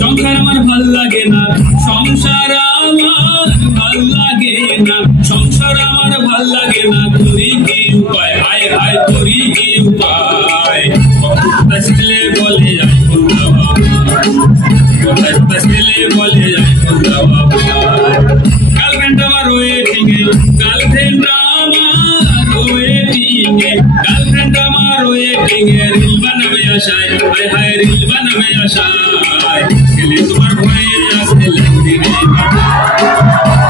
সংসার আমার ভাল লাগে না, সংসার আমার ভাল লাগে না, সংসার আমার ভাল লাগে না, করি কি উপায়, হায় হায় করি কি উপায়। কথা ছেলে বলে যায় কথা ছেলে বলে যায় কথা গার্লফ্রেন্ড আমার ওয়েটিং এ, গার্লফ্রেন্ড আমার ওয়েটিং এ, গার্লফ্রেন্ড আমার ওয়েটিং এ, রিল বানাবে আশায়, হায় হায় রিল বানাবে আশায়। ছেলে তোমার ভয়ে আছে লাগবে রে না,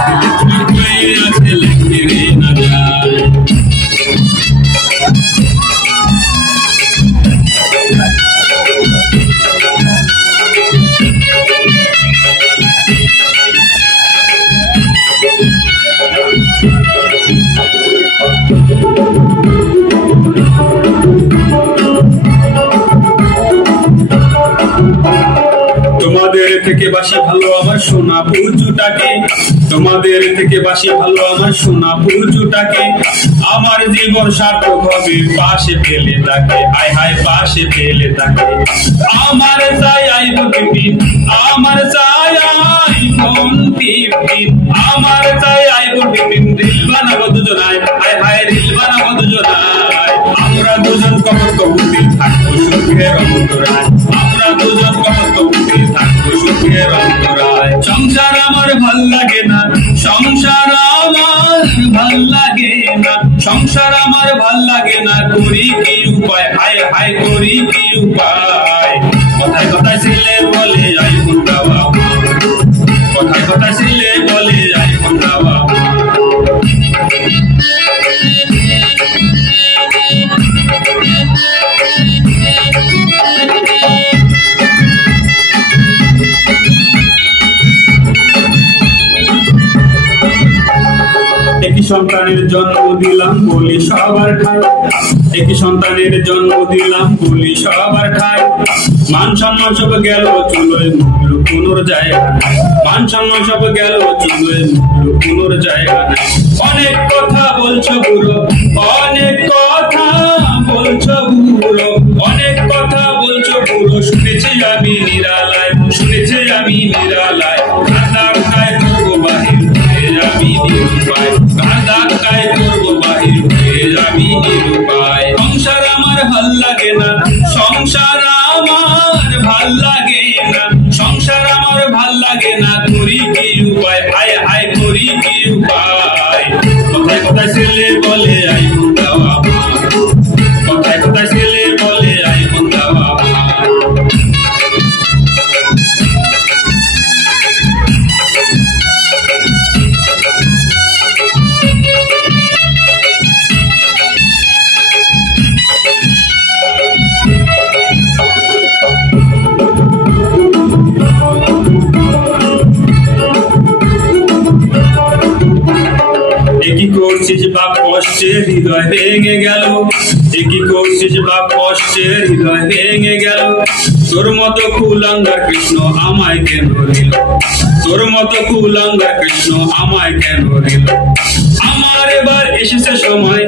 ছেলে তোমার ভয়ে আছে লাগবে রে না যায়। তোমাদের থেকে বাসি ভালো আমার সোনা পুজোটাকে, তোমাদের থেকে বাসি ভালো আমার সোনা পুজোটাকে, আমার জীবন সার্থক হবে পাশে পেলে তাকে, হায় হায় পাশে পেলে তাকে। আমার চাই আইফোন 15, আমার চাই আইফোন 15, আমার চাই আইফোন 15, রিল বানাবো দুজনায়, হায় হায় রিল বানাবো দুজনায়। আমরা দুজন কবর কবুতে থাকবো সুখের অন্তরায়, আমরা দুজন কবর কবুতে থাকবো সুখের অন্তরায়। সংসার আমার ভাল লাগে না, সংসার আমার ভাল লাগে না, সংসার আমার ভাল লাগে না, করি কি উপায়, হায় হায় করি কি উপায়। কথায় কথায় ছেলে বলে যাই ফোনটা বাবা, কথায় কথায় ছেলে বলে যাই ফোনটা বাবা। একই সন্তানের জন্ম দিলাম বলি সবার ঠাই, একই সন্তানের জন্ম দিলাম বলি সবার ঠাই। মান সম্মান সব গেল চুলোয় মুখল কোনোর জায়গা, মান সম্মান সব গেল চুলোয় মুখল কোনোর জায়গা। অনেক কথা বলছো বুড়ো, অনেক কথা বলছো বুড়ো, অনেক কথা বলছো বুড়ো, শুনেছি আমি নিরালায়, শুনেছি আমি নিরালায়। ধাক্কায় করবো বাহির হয়ে আমি নিরুপায়, ধাক্কায় করবো বাহির হয়ে আমি নিরুপায়। সংসার আমার ভাল লাগে না, সংসার আমার ভাল লাগে না, সংসার আমার ভাল লাগে না, করি কি উপায়, হায় হায় করি কি উপায়। কথায় কথায় ছেলে বলে আই ফোনটা বাবা, কথায় কথায় ছেলে বলে আই ফোনটা বাবা। একই করছিস বাপ কষ্টে হৃদয় ভেঙে গেল, একই করছিস বাপ কষ্টে হৃদয় ভেঙে গেল। তোর মতো কুলাঙ্গার কৃষ্ণ আমায় কেন দিল, তোর মতো কুলাঙ্গার কৃষ্ণ আমায় কেন দিল। আমার এবার এসেছে সময়,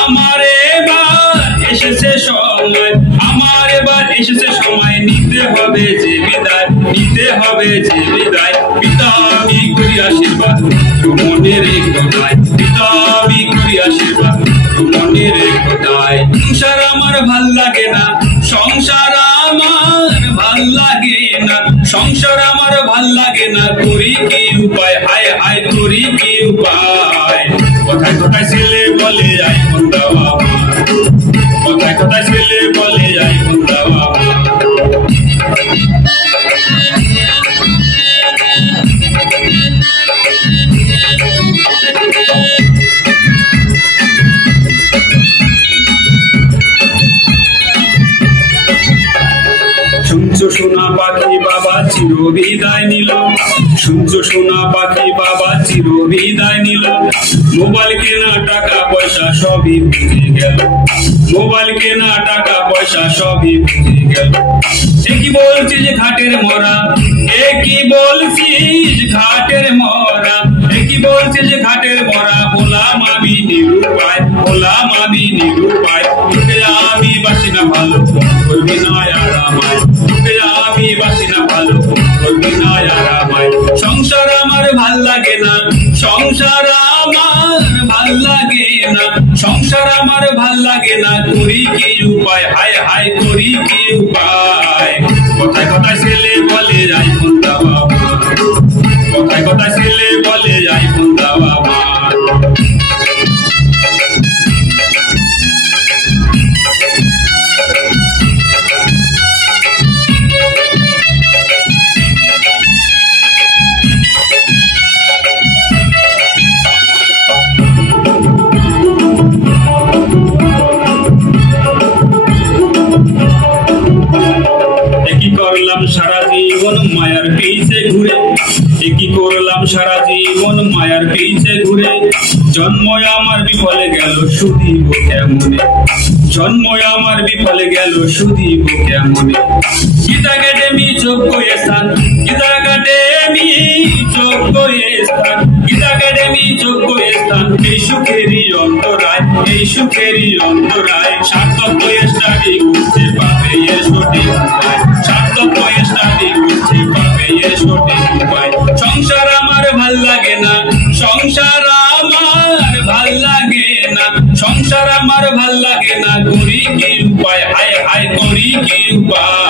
আমার এবার এসেছে সময়, আমার এবার এসেছে সময়, নিতে হবে যে বিদায়, নিতে হবে যে বিদায়। পিতা আমি করি আশীর্বাদ মনে রেখো ভাই, পিতা আমি করি আশীর্বাদ মনে রেখো ভাই। সংসার আমার ভাল লাগে না, সংসার আমার ভাল লাগে না, সংসার আমার ভাল লাগে না, করি কি উপায়, হায় হায় করি কি উপায়। কথায় কথায় ছেলে বলে যাই ফোনটা বাবা, কথায় কথায় ছেলে বলে যাই ফোনটা বাবা। শুনছো সোনা পাখি বাবা চির বিদায় নিল, শুনছো সোনা পাখি বাবা চির বিদায় নিল। মোবাইল কেনা টাকা পয়সা সবই বুঝে গেল, মোবাইল কেনা টাকা পয়সা সবই বুঝে গেল। একই বলছিস ঘাটের মরা, একই বলছিস ঘাটের মরা, ঘাটের মরা হলাম আমি নিরুপায়, হলাম আমি নিরুপায়। তোকে আমি বাসি না ভালো, করবি না আর আমায়, তোকে আমি বাসি না ভালো, করবি না আর আমায়। সংসার আমার ভাল লাগে না, সংসার আমার ভাল লাগে না, সংসার আমার ভাল লাগে না, করি কি উপায়, হায় হায় করি কি উপায়। কথায় কথায় ছেলে বলে যাই বন্ধা বাবা, কথায় কথায় ছেলে বলে যাই বন্ধা বাবা। কি করলাম সারা জীবন মায়ার পিছে ঘুরে, কি করলাম সারা জীবন মায়ার পিছে ঘুরে। জন্ম আমার বিফলে গেল শুধিব কেমনে, জন্ম আমার বিফলে গেল শুধিব কেমনে। গীতা একাডেমি যোগ্য স্থান, গীতা একাডেমি যোগ্য স্থান, গীতা একাডেমি যোগ্য স্থান। এই সুখেরই অন্তরায়, এই সুখেরই অন্তরায়। সার্থক স্টাডি করতে পাবে এ সঠিক উপায়, সার্থক স্টাডি করতে পাবে এ সঠিক উপায়। সংসার আমার ভাল লাগে না, সংসার আমার ভাল লাগে না, সংসার আমার ভাল লাগে না, করি কি উপায়, হায় হায় করি কি উপায়।